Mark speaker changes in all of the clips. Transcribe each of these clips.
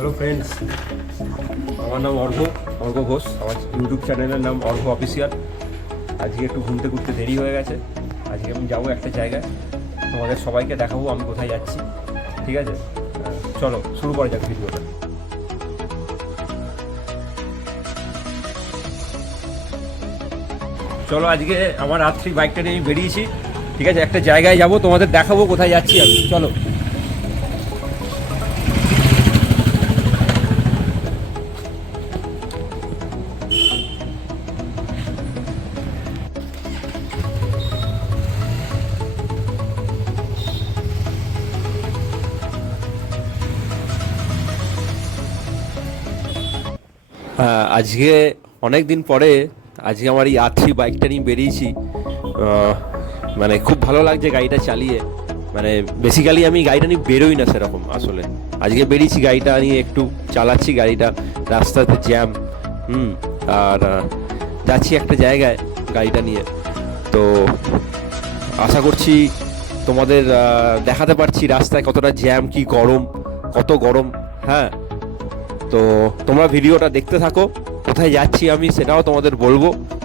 Speaker 1: Hello friends আমার নাম অর্ঘ অর্ঘ ঘোষ। আমার ইউটিউব চ্যানেলের নাম অর্ঘ অফিসিয়াল আজকে একটু ঘুমতে ঘুরতে দেরি হয়ে গেছে। আজকে আমি যাব একটা জায়গায়। তোমাদের সবাইকে দেখাবো আমি কোথায় যাচ্ছি। ঠিক আছে? চলো, শুরু করা যাক ভিডিওটা চলো, আজকে আমার রাত্রি বাইকটা নিয়ে বেরিয়েছি। ঠিক আছে? একটা জায়গায় যাব, তোমাদের দেখাবো কোথায় যাচ্ছি আমি। চলো। আজকে অনেক দিন পরে আজকে আমার এই আথ্রি বাইকটা নিয়ে বেরিয়েছি। মানে খুব ভালো লাগছে গাড়িটা চালিয়ে। মানে বেসিক্যালি আমি গাড়িটা নিয়ে বেরোই না সেরকম আসলে। আজকে বেরিয়েছি গাড়িটা নিয়ে একটু চালাচ্ছি গাড়িটা, রাস্তাতে জ্যাম হুম, আর যাচ্ছি একটা জায়গায় গাড়িটা নিয়ে। তো আশা করছি তোমাদের দেখাতে পারছি রাস্তায় কতটা জ্যাম কি গরম, কত গরম হ্যাঁ। তো তোমরা ভিডিওটা দেখতে থাকো, কোথায় যাচ্ছি আমি সেটাও তোমাদের বলব,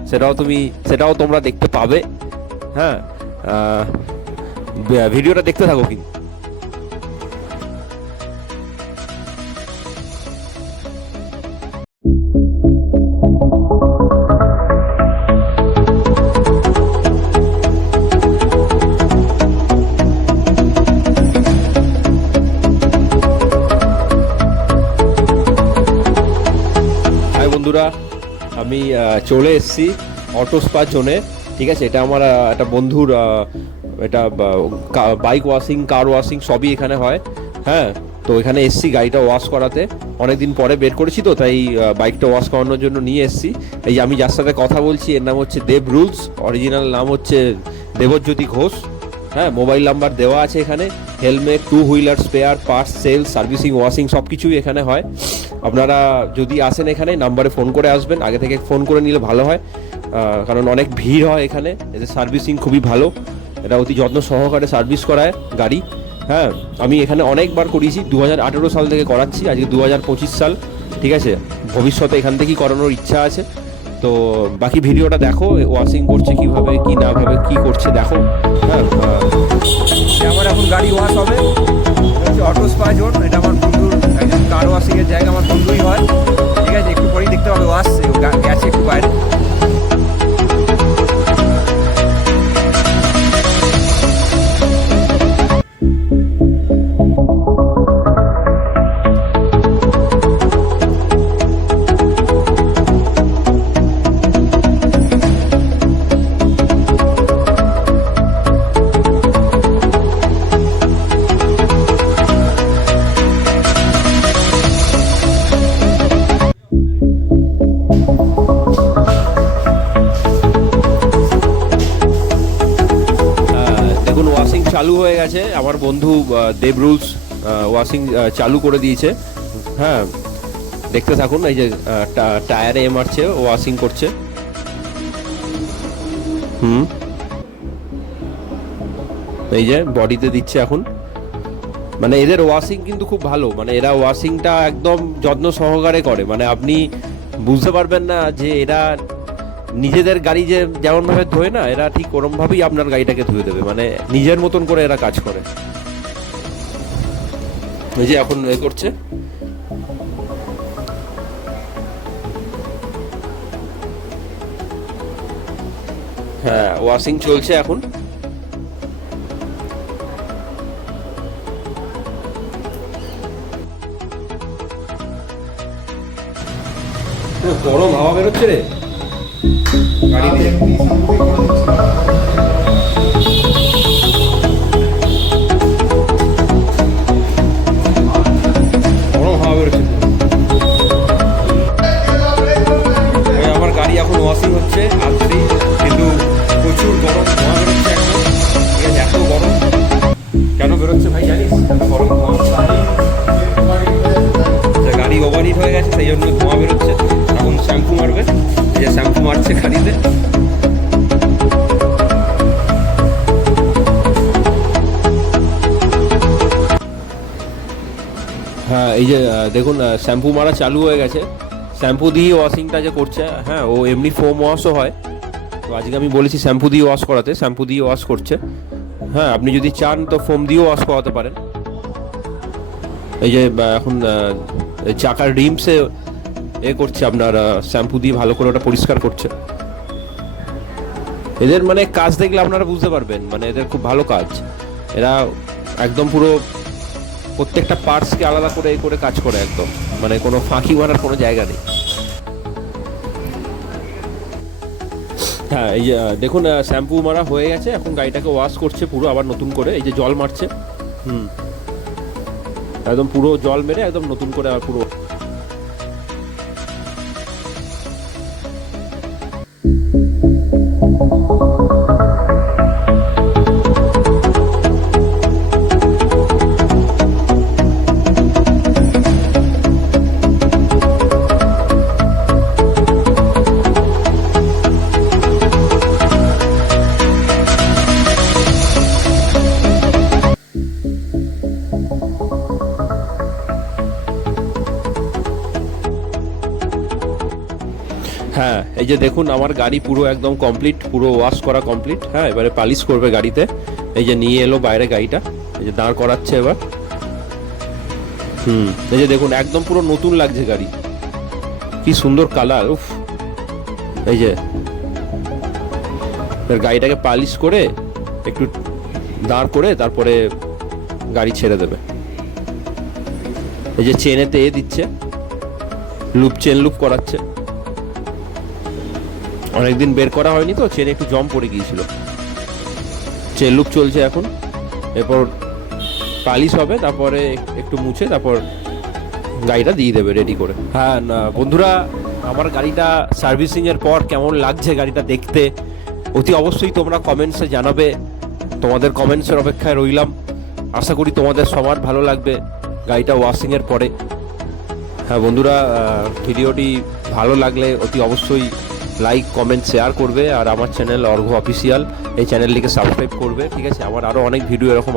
Speaker 1: সেটাও তুমি, সেটাও তোমরা দেখতে পাবে। হ্যাঁ ভিডিওটা দেখতে থাকো কিন্তু। আমি চলে এসেছি অটো স্পা জোনে ঠিক আছে? এটা আমার একটা বন্ধুর এটা বাইক ওয়াশিং কার ওয়াশিং সবই এখানে হয় হ্যাঁ? তো এখানে এসছি গাড়িটা ওয়াশ করাতে। অনেকদিন পরে বের করেছি তো, তাই বাইকটা ওয়াশ করানোর জন্য নিয়ে এসছি। এই আমি যার সাথে কথা বলছি, এর নাম হচ্ছে দেব রুলস অরিজিনাল নাম হচ্ছে দেবজ্যোতি ঘোষ হ্যাঁ? মোবাইল নাম্বার দেওয়া আছে এখানে। Helmet two wheeler spare parts sale servicing washing সব কিছুই এখানে হয়। আপনারা যদি আসেন এখানে, নাম্বারে ফোন করে আসবেন। আগে থেকে ফোন করে নিলে ভালো হয়। কারণ অনেক ভিড় হয় এখানে। এদের সার্ভিসিং খুবই ভালো। এটা অতি যত্ন সহকারে সার্ভিস করায় গাড়ি। হ্যাঁ আমি এখানে অনেকবার করিয়েছি। দু হাজার আঠেরো সাল থেকে করাচ্ছি। আজকে দু হাজার পঁচিশ সাল। ঠিক আছে? ভবিষ্যতে এখান থেকেই করানোর ইচ্ছা আছে। তো বাকি ভিডিওটা দেখো ওয়াশিং করছে কীভাবে, কি না ভাবে, কী করছে দেখো। হ্যাঁ আমার এখন গাড়ি ওয়াশ হবে। অটো স্পা এটা আমার বন্ধুর কার ওয়াশিং এর জায়গা আমার বন্ধুই হয়। চালু হয়ে গেছে। আমার বন্ধু দেব রুলস ওয়াশিং চালু করে দিয়েছে। হ্যাঁ দেখতে থাকুন, এই যে টায়ারে এ মারছে ওয়াশিং করছে। হুম। এই যে, বডিতে দিচ্ছে এখন। মানে এদের ওয়াশিং কিন্তু খুব ভালো। মানে এরা ওয়াশিংটা একদম যত্ন সহকারে করে। মানে আপনি বুঝতে পারবেন না যে এরা নিজেদের গাড়ি যে যেমন ভাবে ধোয় না, এরা ঠিক ওরম ভাবেই আপনার গাড়িটাকে ধুয়ে দেবে। মানে নিজের মতন করে এরা কাজ করে। এই যে এখন এ করছে। হ্যাঁ ওয়াশিং চলছে এখন। গরম হাওয়া বেরোচ্ছে রে। গাড়ি দিয়ে গরম হাওয়া বেরোচ্ছে। আমার গাড়ি এখন ওয়াশিং হচ্ছে আজকে কিন্তু প্রচুর গরম ধোঁয়া বেরোচ্ছে এখন। এত গরম। কেন বেরোচ্ছে ভাই জানিস? গরম গাড়ি ওভার হয়ে গেছে সেই জন্য ধোঁয়া বেরোচ্ছে। এখন শ্যাম্পু মারবে। মারছে গাড়িতে হ্যাঁ এই যে দেখুন শ্যাম্পু মারা চালু হয়ে গেছে। শ্যাম্পু দিয়ে ওয়াশিংটা যে করছে হ্যাঁ ও এমনি ফোম ওয়াশও হয়। তো আজকে আমি বলেছি শ্যাম্পু দিয়ে ওয়াশ করাতে, শ্যাম্পু দিয়ে ওয়াশ করছে। হ্যাঁ আপনি যদি চান তো ফোম দিয়েও ওয়াশ করাতে পারেন। এই যে এখন চাকার রিমসে এ করছে, আপনার শ্যাম্পু দিয়ে ভালো করে ওটা পরিষ্কার করছে। এদের মানে কাজ দেখলে আপনারা বুঝতে পারবেন মানে এদের খুব ভালো কাজ। এরা একদম পুরো প্রত্যেকটা পার্টসকে আলাদা করে করে কাজ করে একদম মানে কোনো ফাঁকি মারার কোনো জায়গা নেই। হ্যাঁ এই যে দেখুন শ্যাম্পু মারা হয়ে গেছে, এখন গাড়িটাকে ওয়াশ করছে পুরো আবার নতুন করে, এই যে জল মারছে। হুম। একদম পুরো জল মেরে একদম নতুন করে আবার পুরো thank you হ্যাঁ এই যে দেখুন, আমার গাড়ি পুরো একদম কমপ্লিট পুরো ওয়াশ করা কমপ্লিট হ্যাঁ এবারে পালিশ করবে গাড়িতে। এই যে নিয়ে এলো বাইরে গাড়িটা, এই যে দাঁড় করাচ্ছে এবার। হুম, এই যে দেখুন, একদম পুরো নতুন লাগছে গাড়ি। কি সুন্দর কালার উফ। এই যে গাড়িটাকে পালিশ করে একটু দাঁড় করে তারপরে গাড়ি ছেড়ে দেবে। এই যে চেনেতে এ দিচ্ছে লুপ চেন লুপ করাচ্ছে। অনেকদিন বের করা হয়নি তো, চেনে একটু জম পড়ে গিয়েছিল। চেন লুক চলছে এখন। এরপর পালিশ হবে, তারপরে একটু মুছে, তারপর গাড়িটা দিয়ে দেবে রেডি করে। হ্যাঁ না, বন্ধুরা, আমার গাড়িটা সার্ভিসিং এর পর কেমন লাগছে গাড়িটা দেখতে, অতি অবশ্যই তোমরা কমেন্টসে জানাবে। তোমাদের কমেন্টসের অপেক্ষায় রইলাম। আশা করি তোমাদের সবার ভালো লাগবে গাড়িটা ওয়াশিং এর পরে। হ্যাঁ বন্ধুরা ভিডিওটি ভালো লাগলে অতি অবশ্যই লাইক কমেন্ট শেয়ার করবে আর আমার চ্যানেল অর্ঘ অফিসিয়াল এই চ্যানেলটিকে সাবস্ক্রাইব করবে, ঠিক আছে? আমার আরও অনেক ভিডিও এরকম